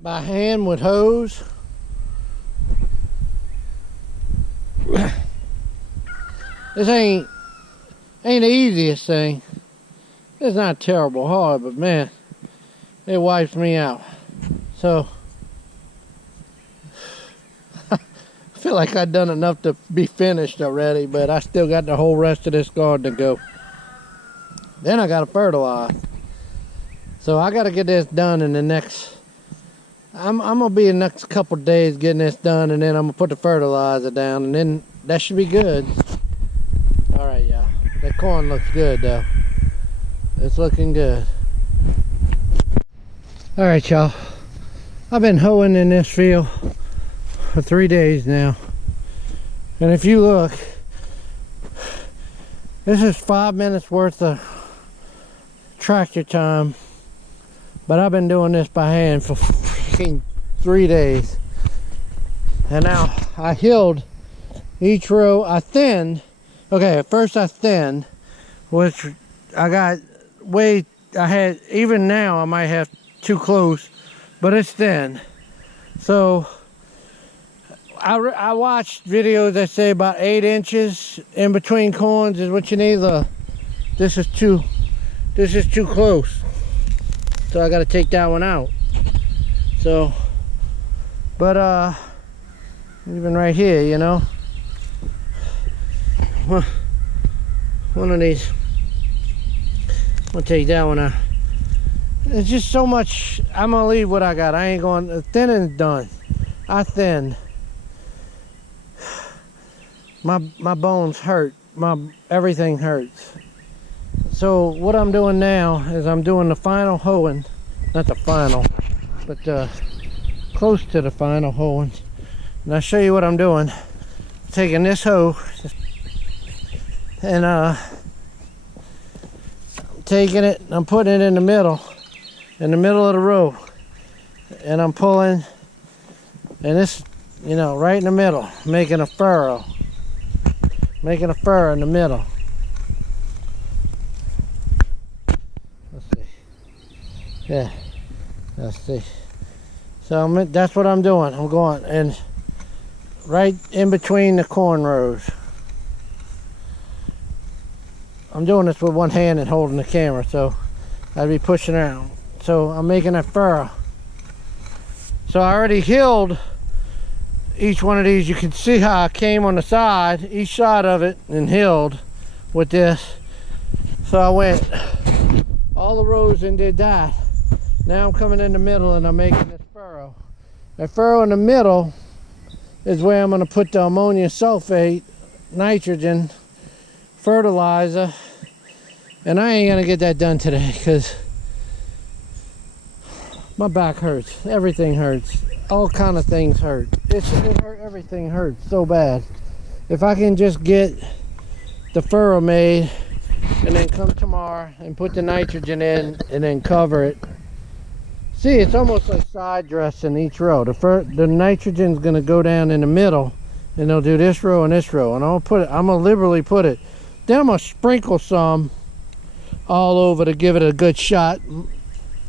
By hand with hose. This ain't the easiest thing. It's not terrible hard, but man, it wipes me out. So I feel like I've done enough to be finished already, but I still got the whole rest of this garden to go. Then I gotta fertilize. So I gotta get this done in the next, I'm gonna be in the next couple days getting this done, and then I'm gonna put the fertilizer down, and then that should be good. All right, y'all. That corn looks good though. It's looking good. All right, y'all. I've been hoeing in this field for 3 days now. And if you look, this is 5 minutes worth of tractor time. But I've been doing this by hand for 3 days. And now I hilled each row. I thinned. Okay, at first I thinned, which I got even now I might have too close, but it's thin. So I watched videos that say about 8 inches in between corns is what you need. This is too close. So I gotta take that one out. So, but even right here, you know, one of these, I'm gonna take that one out. It's just so much. I'm gonna leave what I got. I ain't going. The thinning's done. I thinned. My bones hurt. Everything hurts. So what I'm doing now is I'm doing the final hoeing. Not the final, but close to the final hoeing. And I'll show you what I'm doing. Taking this hoe and taking it, I'm putting it in the middle of the row, and I'm pulling, and this, you know, right in the middle, making a furrow in the middle. Let's see. Yeah, let's see. So that's what I'm doing. I'm going and right in between the corn rows. I'm doing this with one hand and holding the camera, so I'd be pushing around. So I'm making a furrow. So I already hilled each one of these. You can see how I came on the side, each side of it, and hilled with this. So I went all the rows and did that. Now I'm coming in the middle and I'm making this furrow. That furrow in the middle is where I'm going to put the ammonium sulfate, nitrogen, fertilizer, and I ain't going to get that done today because my back hurts. Everything hurts. All kind of things hurt. It hurt. Everything hurts so bad. If I can just get the furrow made and then come tomorrow and put the nitrogen in and then cover it. See, it's almost like side dressing each row. The nitrogen's going to go down in the middle, and they'll do this row and this row, and I'm gonna liberally put it. Then I'm gonna sprinkle some all over to give it a good shot.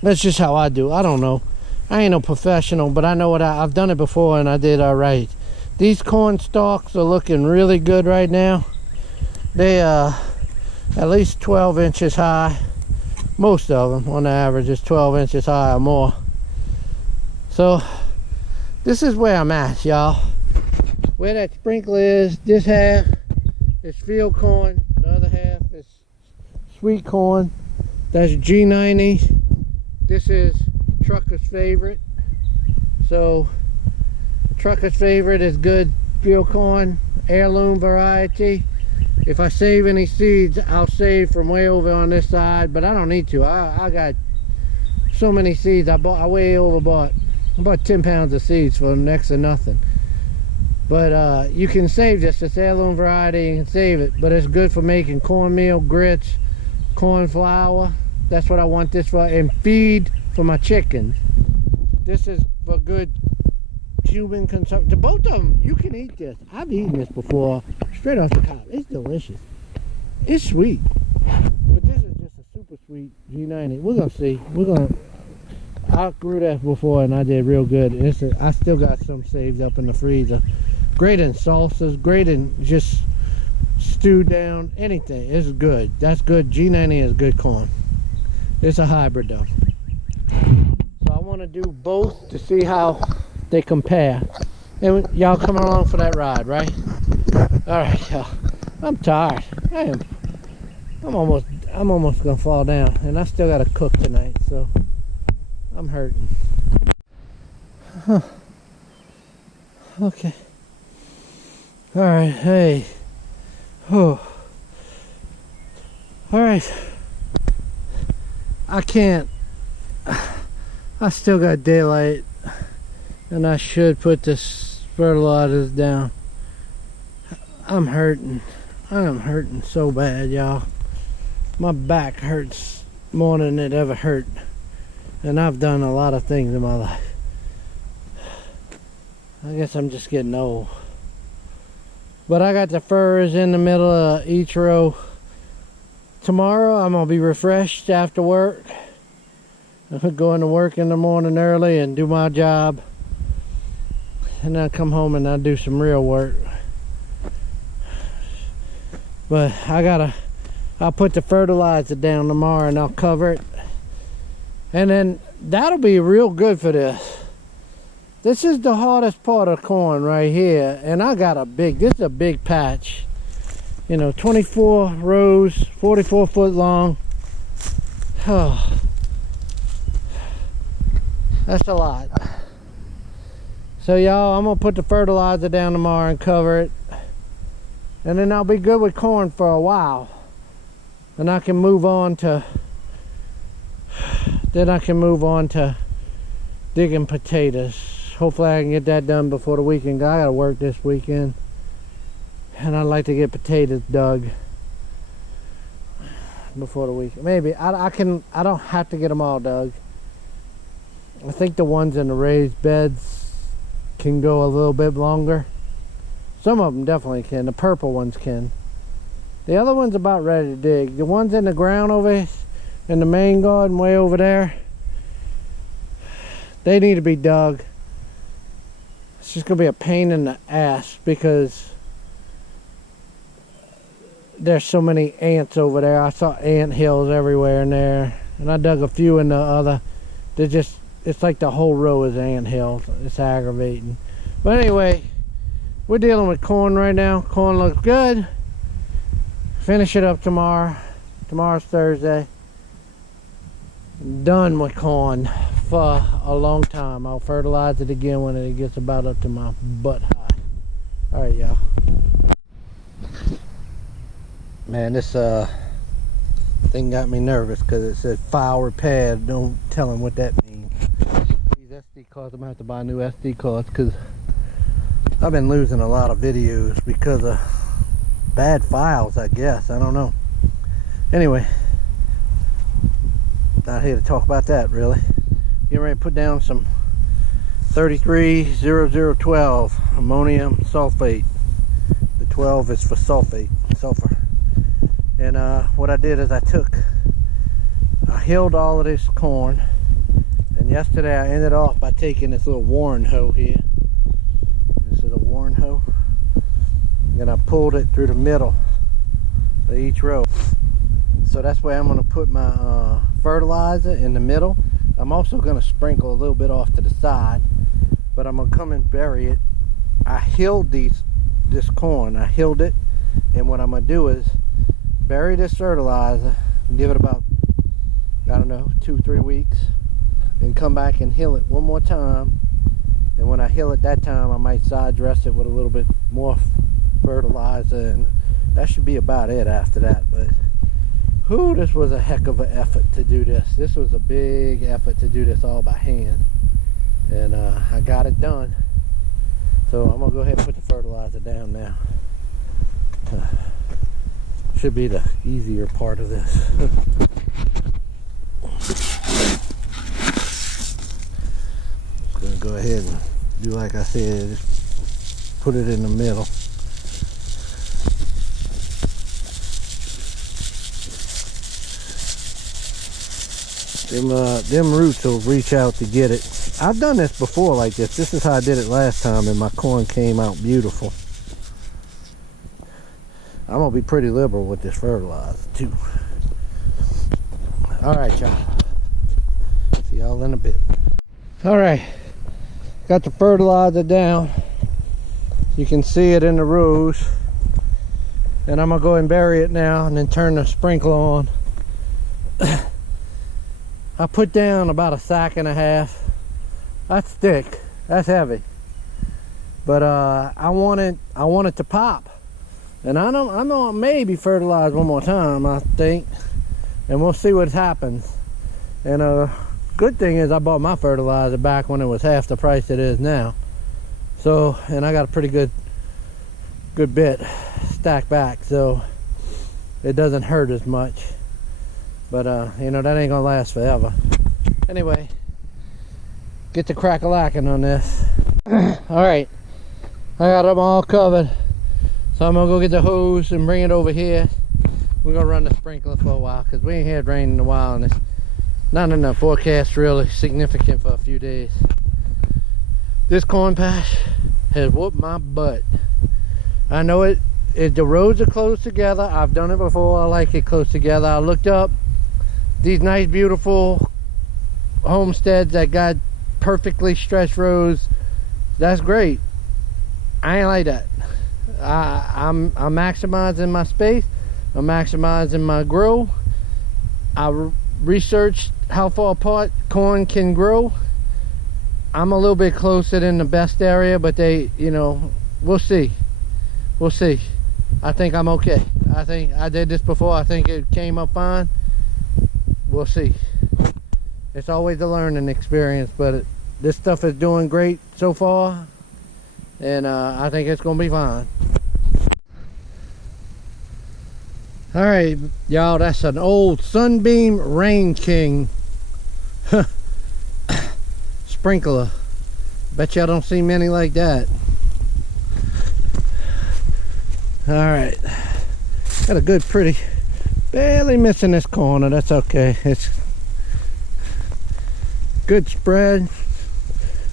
That's just how I do. I don't know. I ain't no professional, but I know what I've done it before, and I did all right. These corn stalks are looking really good right now. They at least 12 inches high. Most of them on the average is 12 inches high or more. So this is where I'm at, y'all. Where that sprinkler is, this half is field corn, the other half is sweet corn. That's G90. This is Trucker's Favorite. So Trucker's Favorite is good field corn, heirloom variety. If I save any seeds, I'll save from way over on this side, but I don't need to. I got so many seeds. I way overbought. I bought 10 pounds of seeds for next to nothing. But you can save this. It's heirloom variety. You can save it, but it's good for making cornmeal, grits, corn flour. That's what I want this for, and feed for my chickens. This is for good human consumption. Both of them, you can eat this. I've eaten this before, straight off the top. It's delicious. It's sweet, but this is just a super sweet G90. We're gonna see. I grew that before and I did real good. I still got some saved up in the freezer. Great in salsas, great in just stewed down, anything. It's good. That's good. G90 is good corn. It's a hybrid though. So I want to do both to see how they compare. And y'all coming along for that ride, right? All right, y'all. I'm tired. I'm almost gonna fall down, and I still gotta cook tonight, so I'm hurting. Huh. Okay. All right. Hey. Oh. All right. I can't. I still got daylight, and I should put this fertilizers down. I'm hurting. I am hurting so bad, y'all. My back hurts more than it ever hurt, and I've done a lot of things in my life. I guess I'm just getting old. But I got the furrows in the middle of each row. Tomorrow I'm gonna be refreshed after work. I'm gonna go into work in the morning early and do my job, and then I come home and I do some real work. But I'll put the fertilizer down tomorrow and I'll cover it, and then that'll be real good for this. This is the hardest part of corn right here, and I got this is a big patch, you know, 24 rows, 44 foot long. Oh, that's a lot. So y'all, I'm gonna put the fertilizer down tomorrow and cover it, and then I'll be good with corn for a while, and I can move on to digging potatoes. Hopefully I can get that done before the weekend. I gotta work this weekend, and I'd like to get potatoes dug before the weekend. Maybe I don't have to get them all dug. I think the ones in the raised beds can go a little bit longer. Some of them definitely can. The purple ones can. The other one's about ready to dig. The ones in the ground over in the main garden way over there, they need to be dug. It's just gonna be a pain in the ass because there's so many ants over there. I saw ant hills everywhere in there, and I dug a few in the other. It's like the whole row is ant hills. It's aggravating. But anyway, we're dealing with corn right now. Corn looks good. Finish it up tomorrow. Tomorrow's Thursday. Done with corn for a long time. I'll fertilize it again when it gets about up to my butt high. All right, y'all. Man, this thing got me nervous because it said file repaired. Don't tell him what that means. These SD cards, I'm gonna have to buy new SD cards because I've been losing a lot of videos because of bad files, I guess. I don't know. Anyway, not here to talk about that really. Getting ready to put down some 330012 ammonium sulfate. The 12 is for sulfur. And what I did is I hilled all of this corn, and yesterday I ended off by taking this little Warren hoe here. This is a Warren hoe, and I pulled it through the middle of each row. So that's where I'm going to put my fertilizer in the middle. I'm also going to sprinkle a little bit off to the side, but I'm going to come and bury it. I hilled this corn. I hilled it, and what I'm going to do is bury this fertilizer and give it about, I don't know, 2-3 weeks, and come back and hill it one more time. And when I hill it that time, I might side dress it with a little bit more fertilizer, and that should be about it after that. But whew, this was a heck of an effort to do this. This was a big effort to do this all by hand, and I got it done. So I'm gonna go ahead and put the fertilizer down now. Should be the easier part of this. Just gonna go ahead and do like I said, just put it in the middle. them roots will reach out to get it. I've done this before like this. This is how I did it last time, and my corn came out beautiful. I'm gonna be pretty liberal with this fertilizer too. All right, y'all. See y'all in a bit. All right, got the fertilizer down. You can see it in the rows. And I'm gonna go and bury it now and then turn the sprinkler on. I put down about 1.5 sacks. That's thick, that's heavy. But I want it to pop. And I know maybe fertilize one more time, I think. And we'll see what happens. And good thing is I bought my fertilizer back when it was half the price it is now. So, and I got a pretty good bit stacked back, so it doesn't hurt as much. But you know, that ain't gonna last forever. Anyway, get the crack-a-lacking on this. All right, I got them all covered. So I'm gonna go get the hose and bring it over here. We're gonna run the sprinkler for a while because we ain't had rain in a while, and it's not in the forecast really significant for a few days. This corn patch has whooped my butt. I know it, the rows are close together. I've done it before. I like it close together. I looked up these nice, beautiful homesteads that got perfectly stretched rows. That's great. I ain't like that. I'm maximizing my space. I'm maximizing my grow. I researched how far apart corn can grow. I'm a little bit closer than the best area, but they, you know, we'll see. We'll see. I think I'm okay. I think I did this before. I think it came up fine. We'll see. It's always a learning experience, but this stuff is doing great so far, and I think it's gonna be fine. All right, y'all, that's an old Sunbeam Rain King sprinkler. Bet y'all don't see many like that. All right, got a good, pretty, barely missing this corner. That's okay. It's good spread,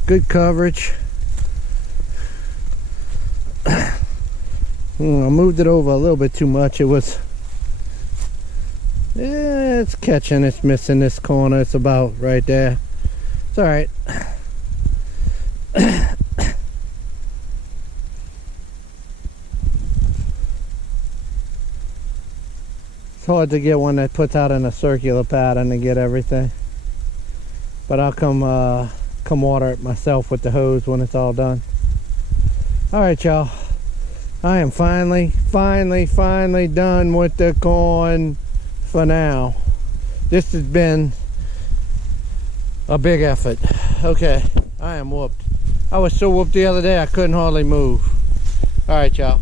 good coverage. I moved it over a little bit too much. It was, yeah, it's catching. It's missing this corner. It's about right there. It's all right. It's hard to get one that puts out in a circular pattern to get everything, but I'll come water it myself with the hose when it's all done. All right, y'all, I am finally done with the corn for now. This has been a big effort. Okay, I am whooped. I was so whooped the other day I couldn't hardly move. All right, y'all.